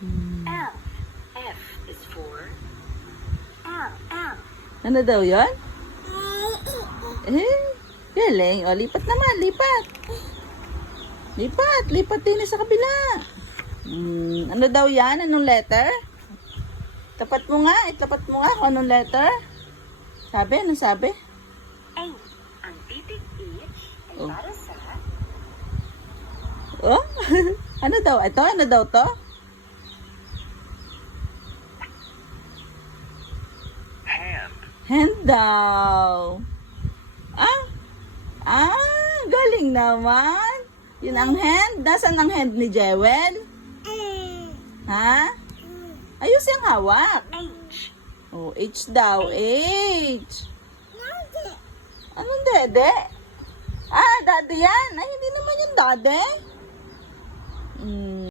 F. F is for L. L. Ano daw yun? Galing. O, lipat naman, lipat. Lipat, lipat din sa kabila. Ano daw yan? Anong letter? Tapat mo nga, itapat mo nga kung anong letter. Sabi, anong sabi? A. Ang titik H ay Oh. para sa Oh? Ano daw? Ito? Ano daw to? Hand. Hand daw. Galing naman. Yun ang hand. Nasaan ang hand ni Jewel? Ha? Ayos yung hawak. H. Oh, H daw. H. Anong dede? Daddy yan. Ay, hindi naman yung daddy.